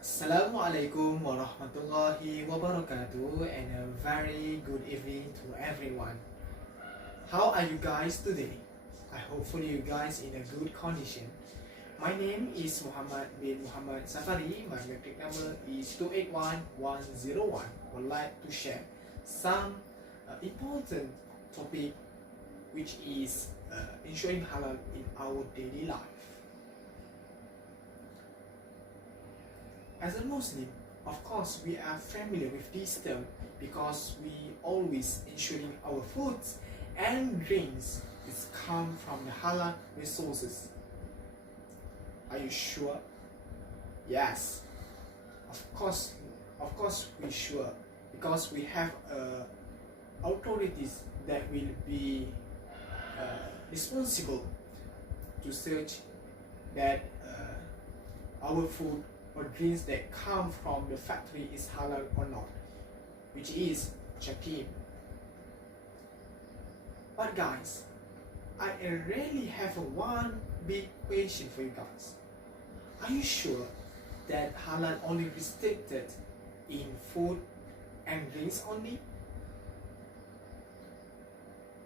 Assalamualaikum warahmatullahi wabarakatuh and a very good evening to everyone. How are you guys today? I hopefully you guys in a good condition. My name is Muhammad bin Muhammad Safari. My metric number is 281101. I would like to share some important topic which is ensuring halal in our daily life. As a Muslim, of course, we are familiar with this term because we always ensuring our foods and drinks is come from the halal resources. Are you sure? Yes, of course we sure because we have authorities that will be responsible to search that our food or drinks that come from the factory is halal or not, which is Jakim. But guys, I really have one big question for you guys. Are you sure that halal only restricted in food and drinks only?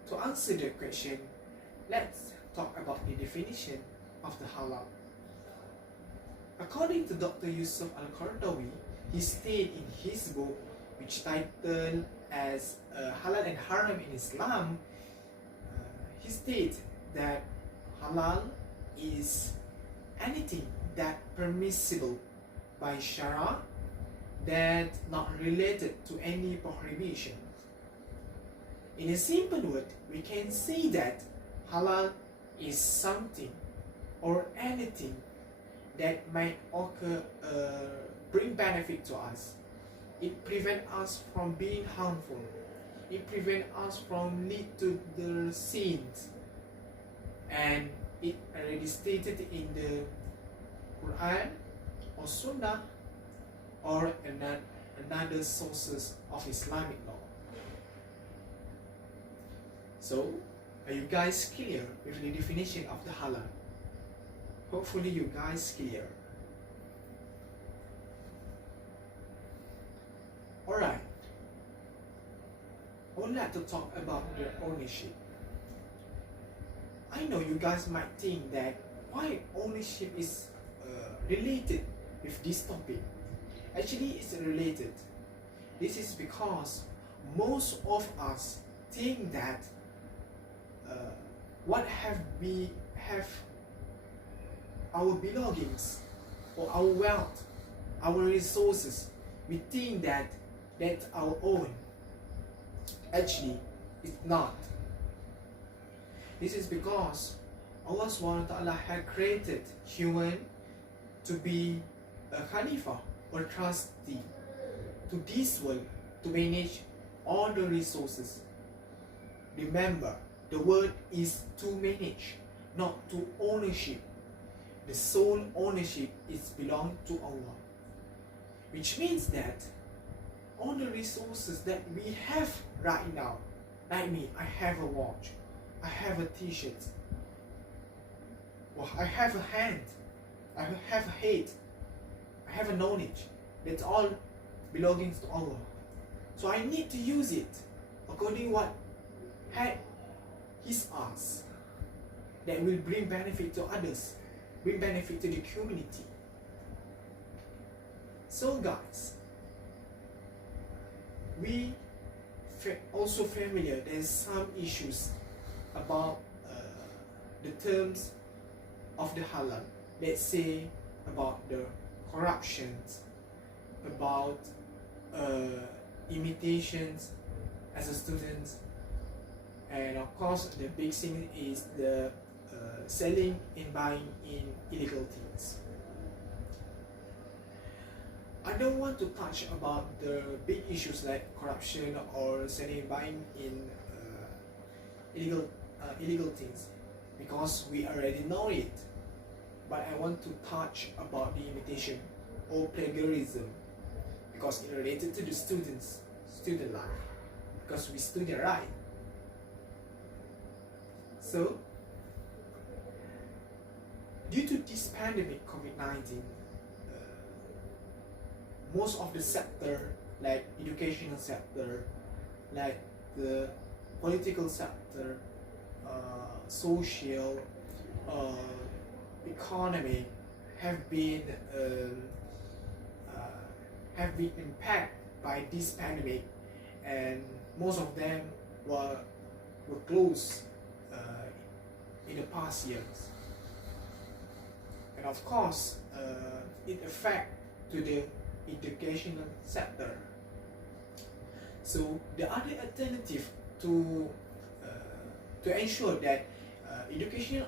To answer the question, let's talk about the definition of the halal. According to Dr. Yusuf Al-Qaradawi, he stated in his book, which titled as Halal and Haram in Islam, he states that halal is anything that permissible by Sharia that not related to any prohibition. In a simple word, we can say that halal is something or anything that might occur, bring benefit to us. It prevents us from being harmful. It prevents us from lead to the sins. And it already stated in the Quran or Sunnah or another sources of Islamic law. So, are you guys clear with the definition of the halal? Hopefully you guys clear. Alright, I would like to talk about the ownership. I know you guys might think that why ownership is related with this topic. Actually, it's related. This is because most of us think that what have we have our belongings or our wealth, our resources, we think that that's our own. Actually, it's not. This is because Allah subhanahu wa ta'ala had created human to be a Khalifa or trustee to this world to manage all the resources. Remember, the word is to manage, not to ownership. The sole ownership is belong to Allah, which means that all the resources that we have right now, like me, I have a watch, I have a t-shirt, well, I have a hand, I have a head, I have a knowledge. That's all belonging to Allah. So I need to use it according what He's asked, that will bring benefit to others, bring benefit to the community. So guys, we also familiar there's some issues about the terms of the halal. Let's say about the corruptions, about imitations as a student, and of course the big thing is the selling and buying in illegal things. I don't want to touch about the big issues like corruption or selling and buying in illegal things because we already know it. But I want to touch about the imitation or plagiarism because it related to the student life, because we student, right? So due to this pandemic COVID-19, most of the sector, like educational sector, like the political sector, social, economic, have been um, impacted by this pandemic, and most of them were closed in the past years. And of course, it affects to the educational sector. So the other alternative to ensure that education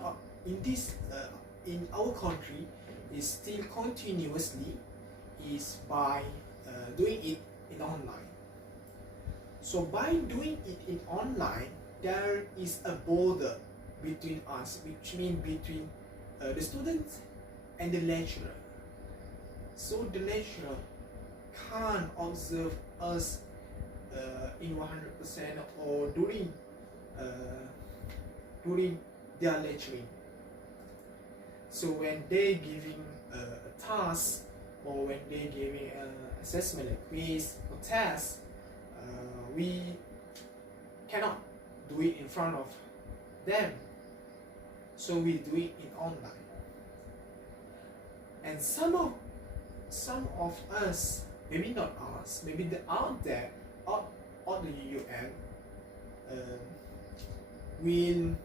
in our country is still continuously is by doing it in online. So by doing it in online, there is a border between us, which means between the students and the lecturer. So the lecturer can't observe us in 100% or during their lecturing. So when they giving a task, or when they giving an assessment, like quiz or test, we cannot do it in front of them. So we do it in online. And some of us, maybe not us, maybe the out there, out the UUM, will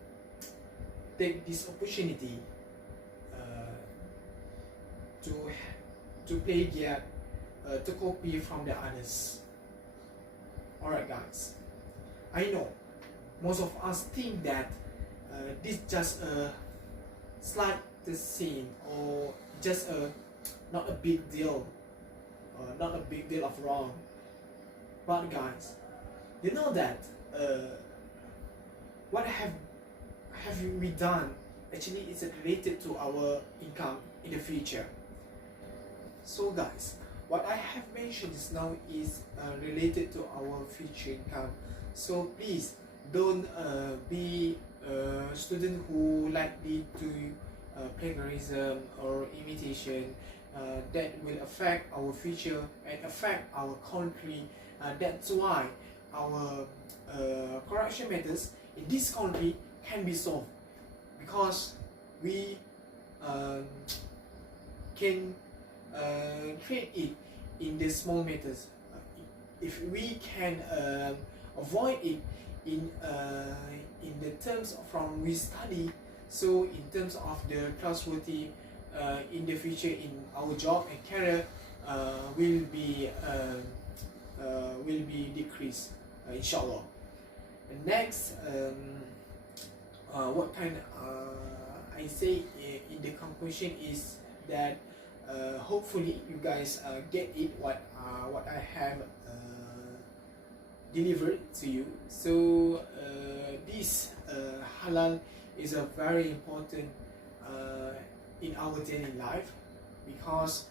take this opportunity to plagiate, to copy from the others. Alright guys, I know most of us think that this just a slight scene, or just not a big deal, not a big deal of wrong. But guys, you know that what have we done actually is related to our income in the future. So guys, what I have mentioned just now is related to our future income. So please don't be a student who likely to plagiarism or imitation. That will affect our future and affect our country. That's why our corruption matters in this country can be solved, because we can create it in the small matters. If we can avoid it in the terms from we study, so in terms of the trustworthy in the future in our job and career will be decreased, inshallah. And next, what kind I say in the conclusion is that hopefully you guys get it what I have delivered to you. So this halal is a very important in our daily life, because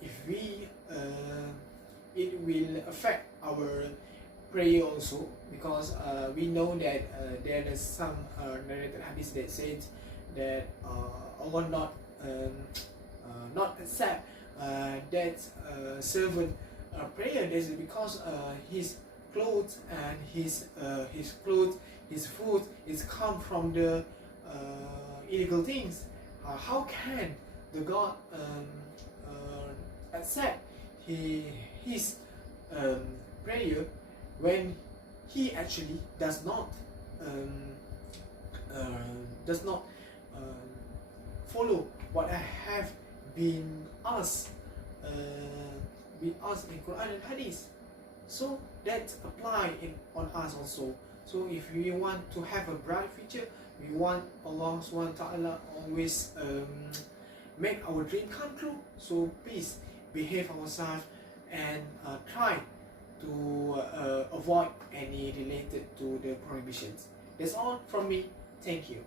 if we it will affect our prayer also, because we know that there is some narrated hadith that says that Allah not accept that servant prayer. This is because his clothes and his food is come from the illegal things. How can the God accept his prayer when he actually does not follow what I have been asked in Quran and Hadith? So that apply on us also. So if we want to have a bright future, we want Allah subhanahu wa ta'ala always make our dream come true. So please behave ourselves and try to avoid any related to the prohibitions. That's all from me. Thank you.